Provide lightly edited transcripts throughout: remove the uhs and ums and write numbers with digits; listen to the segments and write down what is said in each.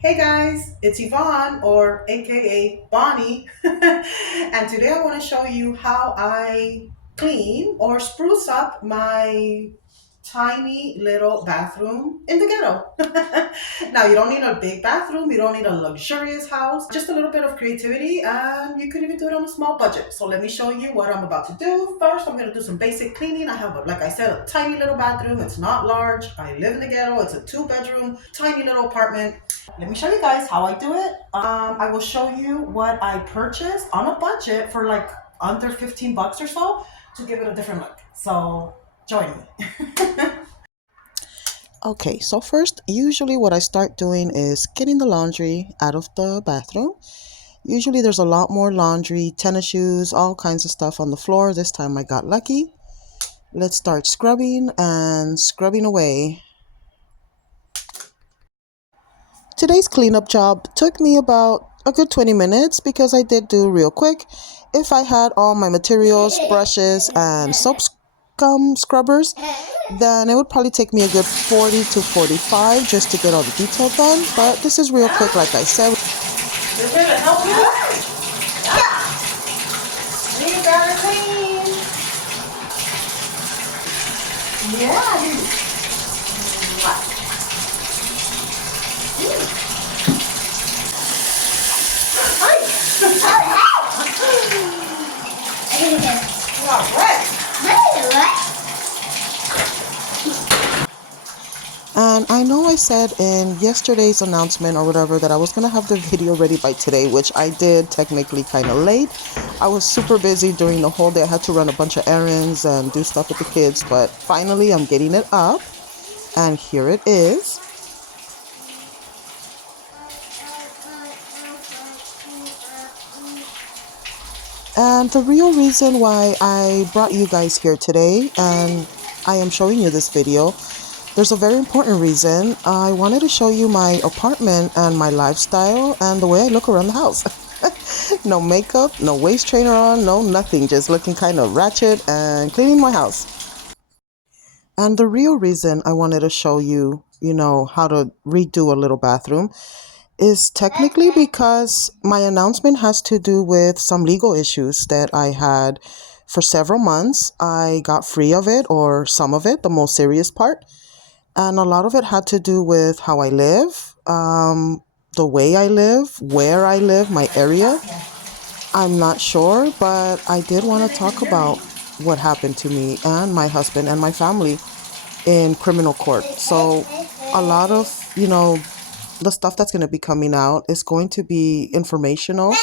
Hey guys, it's Yvonne or AKA Bonnie, and today I want to show you how I clean or spruce up my tiny little bathroom in the ghetto. Now, you don't need a big bathroom, you don't need a luxurious house, just a little bit of creativity, and you could even do it on a small budget. So, let me show you what I'm about to do. First, I'm going to do some basic cleaning. I have, like I said, a tiny little bathroom. It's not large. I live in the ghetto, it's a two-bedroom, tiny little apartment. Let me show you guys how I do it. I will show you what I purchased on a budget for like under 15 bucks or so to give it a different look. So join me. Okay, so first, usually what I start doing is getting the laundry out of the bathroom. Usually there's a lot more laundry, tennis shoes, all kinds of stuff on the floor. This time I got lucky. Let's start scrubbing and scrubbing away. Today's cleanup job took me about a good 20 minutes because I did do real quick. If I had all my materials, brushes, and soap scum scrubbers, then it would probably take me a good 40 to 45 just to get all the detail done. But this is real quick, like I said. You're here to help you? You gotta clean. Yeah. And I know I said in yesterday's announcement or whatever that I was going to have the video ready by today, which I did technically kind of late. I was super busy during the whole day. I had to run a bunch of errands and do stuff with the kids, but finally I'm getting it up and here it is. And the real reason why I brought you guys here today and I am showing you this video, there's a very important reason. I wanted to show you my apartment and my lifestyle and the way I look around the house. No makeup, no waist trainer on, no nothing, just looking kind of ratchet and cleaning my house. And the real reason I wanted to show you, how to redo a little bathroom is technically because my announcement has to do with some legal issues that I had for several months. I got free of it, or some of it, the most serious part. And a lot of it had to do with how I live, the way I live, where I live, my area. I'm not sure, but I did want to talk about what happened to me and my husband and my family in criminal court. So a lot of, the stuff that's going to be coming out is going to be informational.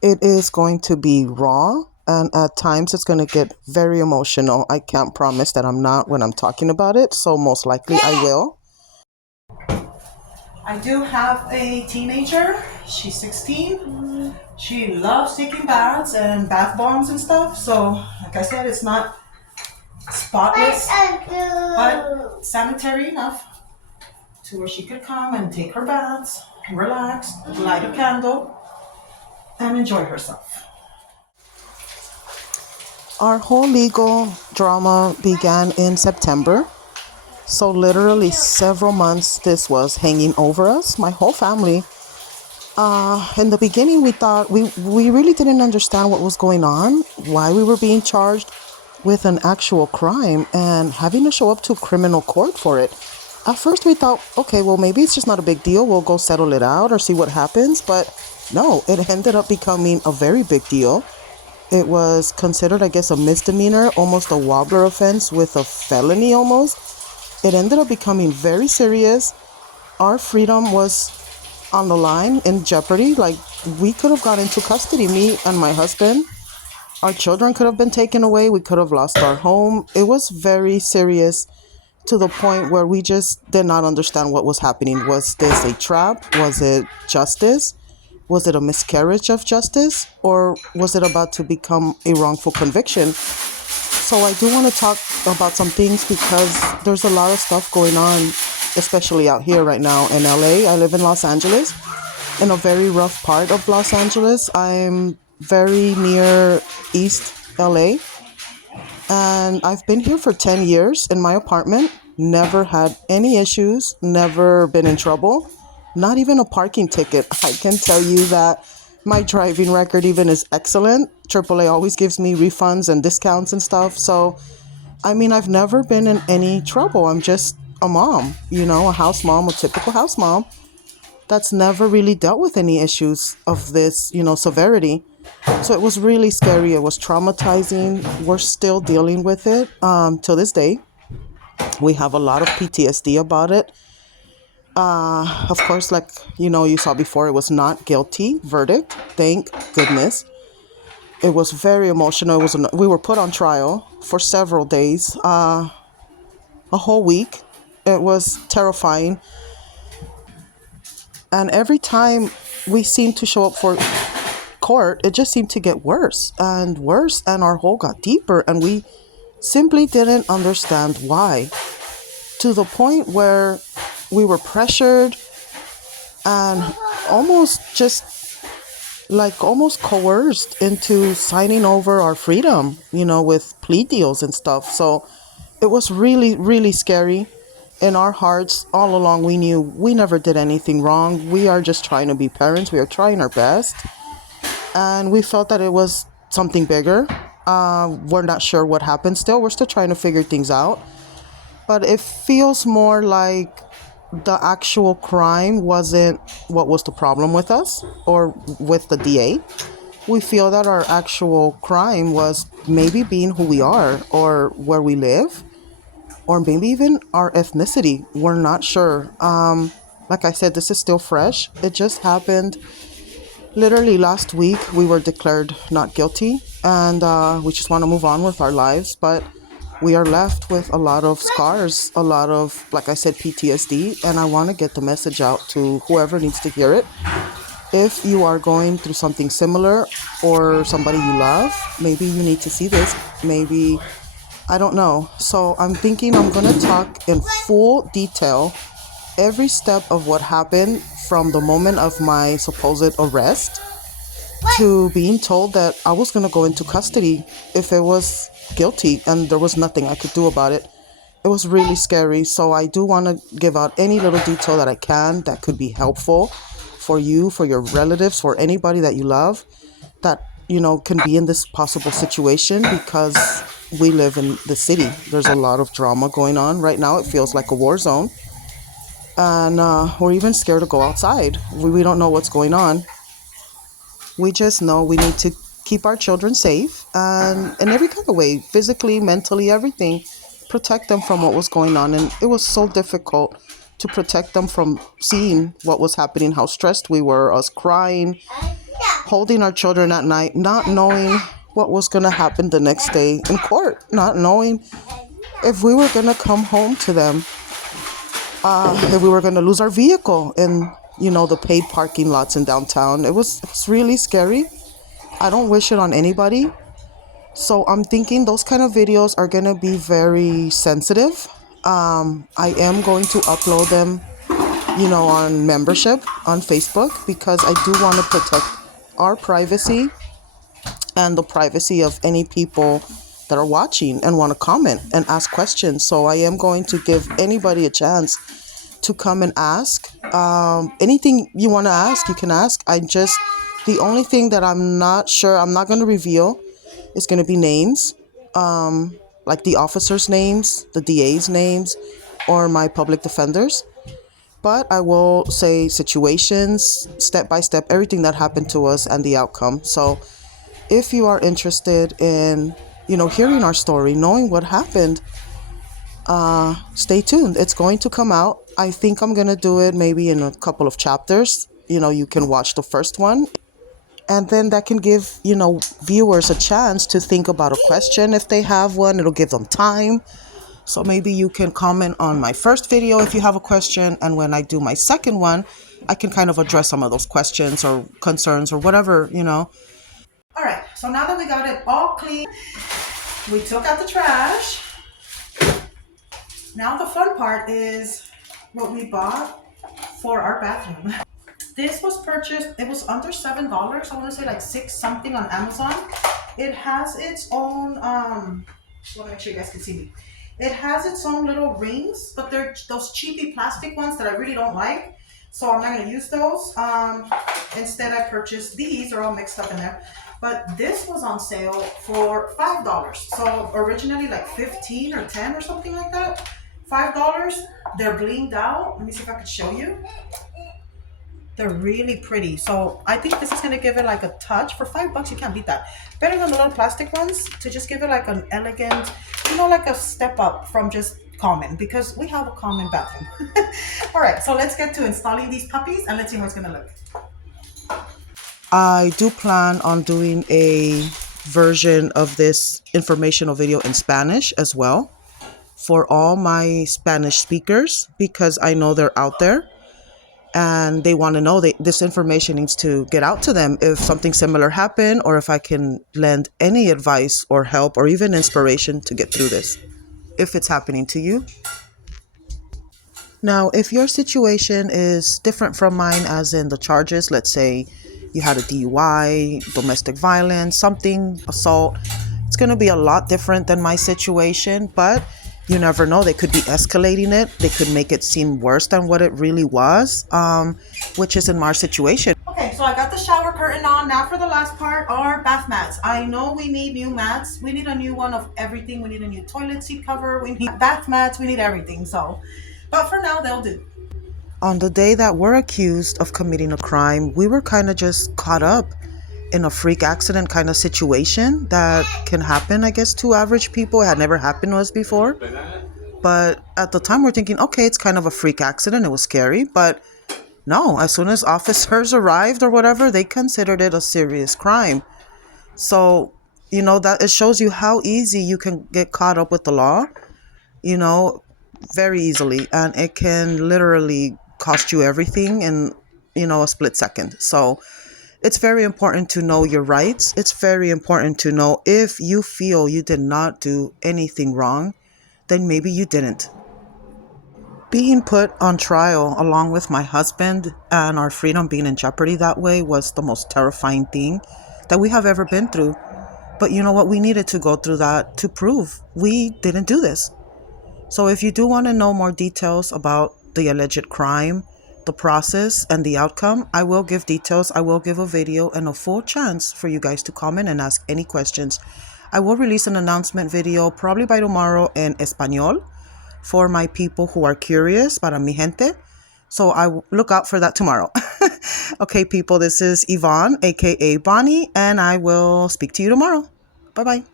It is going to be raw, and at times it's going to get very emotional. I can't promise that I'm not when I'm talking about it, so most likely I will. I do have a teenager. She's 16. She loves taking baths and bath bombs and stuff. So, like I said, it's not spotless, but sanitary enough to where she could come and take her baths, relax, light a candle, and enjoy herself. Our whole legal drama began in September. So literally several months this was hanging over us, my whole family. In the beginning, we thought we really didn't understand what was going on, why we were being charged with an actual crime and having to show up to criminal court for it. At first we thought, okay, well, maybe it's just not a big deal. We'll go settle it out or see what happens. But no, it ended up becoming a very big deal. It was considered, I guess, a misdemeanor, almost a wobbler offense with a felony almost. It ended up becoming very serious. Our freedom was on the line, in jeopardy. Like, we could have got into custody, me and my husband. Our children could have been taken away. We could have lost our home. It was very serious to the point where we just did not understand what was happening. Was this a trap? Was it justice? Was it a miscarriage of justice? Or was it about to become a wrongful conviction? So I do want to talk about some things because there's a lot of stuff going on, especially out here right now in LA. I live in Los Angeles, in a very rough part of Los Angeles. I'm very near East LA, and I've been here for 10 years in my apartment, never had any issues, never been in trouble. not even a parking ticket. I can tell you that my driving record even is excellent. AAA always gives me refunds and discounts and stuff. So, I mean, I've never been in any trouble. I'm just a mom, a house mom, a typical house mom that's never really dealt with any issues of this, severity. So it was really scary. It was traumatizing. We're still dealing with it till this day. We have a lot of PTSD about it. Of course, like you saw before, it was not guilty verdict. Thank goodness. It was very emotional. We were put on trial for several days, a whole week. It was terrifying. And every time we seemed to show up for court, it just seemed to get worse and worse, and our hole got deeper, and we simply didn't understand why. To the point where we were pressured and almost coerced into signing over our freedom, with plea deals and stuff. So it was really, really scary. In our hearts, all along, we knew we never did anything wrong. We are just trying to be parents. We are trying our best. And we felt that it was something bigger. We're not sure what happened still. We're still trying to figure things out. But it feels more like the actual crime wasn't what was the problem with us or with the DA. We feel that our actual crime was maybe being who we are or where we live or maybe even our ethnicity. We're not sure. Like I said, this is still fresh. It just happened literally last week. We were declared not guilty and we just want to move on with our lives. But we are left with a lot of scars, a lot of, like I said, PTSD. And I want to get the message out to whoever needs to hear it. If you are going through something similar or somebody you love, maybe you need to see this. Maybe, I don't know. So I'm thinking I'm going to talk in full detail every step of what happened from the moment of my supposed arrest to being told that I was going to go into custody if it was guilty and there was nothing I could do about it. It was really scary. So I do want to give out any little detail that I can that could be helpful for you, for your relatives, for anybody that you love that, can be in this possible situation because we live in the city. There's a lot of drama going on right now. It feels like a war zone. And we're even scared to go outside. We don't know what's going on. We just know we need to keep our children safe and in every kind of way, physically, mentally, everything, protect them from what was going on. And it was so difficult to protect them from seeing what was happening, how stressed we were, us crying, holding our children at night, not knowing what was going to happen the next day in court, not knowing if we were going to come home to them, if we were going to lose our vehicle in, the paid parking lots in downtown. It was really scary. I don't wish it on anybody. So I'm thinking those kind of videos are going to be very sensitive. I am going to upload them, on membership on Facebook because I do want to protect our privacy and the privacy of any people that are watching and want to comment and ask questions. So I am going to give anybody a chance to come and ask. Anything you want to ask, you can ask. The only thing that I'm not sure, I'm not going to reveal is going to be names, like the officers' names, the DA's names, or my public defenders. But I will say situations, step by step, everything that happened to us and the outcome. So if you are interested in, hearing our story, knowing what happened, stay tuned. It's going to come out. I think I'm going to do it maybe in a couple of chapters. You can watch the first one. And then that can give, viewers a chance to think about a question if they have one. It'll give them time. So maybe you can comment on my first video if you have a question. And when I do my second one, I can kind of address some of those questions or concerns or whatever, All right. So now that we got it all clean, we took out the trash. Now the fun part is what we bought for our bathroom. This was purchased, it was under $7. I want to say like 6 something on Amazon. It has its own, let me make sure you guys can see me. It has its own little rings, but they're those cheapy plastic ones that I really don't like. So I'm not going to use those. Instead, I purchased these. They're all mixed up in there. But this was on sale for $5. So originally like 15 or 10 or something like that. $5. They're blinged out. Let me see if I can show you. They're really pretty. So I think this is going to give it like a touch. For $5, you can't beat that. Better than the little plastic ones, to just give it like an elegant, like a step up from just common, because we have a common bathroom. All right, so let's get to installing these puppies and let's see how it's going to look. I do plan on doing a version of this informational video in Spanish as well for all my Spanish speakers, because I know they're out there and they want to know that this information needs to get out to them if something similar happened, or if I can lend any advice or help or even inspiration to get through this if it's happening to you. Now, if your situation is different from mine, as in the charges, let's say you had a DUI, domestic violence, something, assault, it's going to be a lot different than my situation, but you never know. They could be escalating it. They could make it seem worse than what it really was, which is in my situation. Okay, so I got the shower curtain on. Now for the last part, our bath mats. I know we need new mats. We need a new one of everything. We need a new toilet seat cover. We need bath mats. We need everything. But for now, they'll do. On the day that we're accused of committing a crime, we were kind of just caught up in a freak accident kind of situation that can happen, I guess, to average people. It had never happened to us before. But at the time, we're thinking, okay, it's kind of a freak accident. It was scary. But no, as soon as officers arrived or whatever, they considered it a serious crime. So, that it shows you how easy you can get caught up with the law, very easily. And it can literally cost you everything in, a split second. So it's very important to know your rights. It's very important to know if you feel you did not do anything wrong, then maybe you didn't. Being put on trial along with my husband and our freedom being in jeopardy that way was the most terrifying thing that we have ever been through. But you know what? We needed to go through that to prove we didn't do this. So if you do want to know more details about the alleged crime, the process, and the outcome, I will give details. I will give a video and a full chance for you guys to comment and ask any questions. I will release an announcement video probably by tomorrow in Espanol for my people who are curious, para mi gente. So I look out for that tomorrow. Okay, people, this is Yvonne, aka Bonnie, and I will speak to you tomorrow. Bye-bye.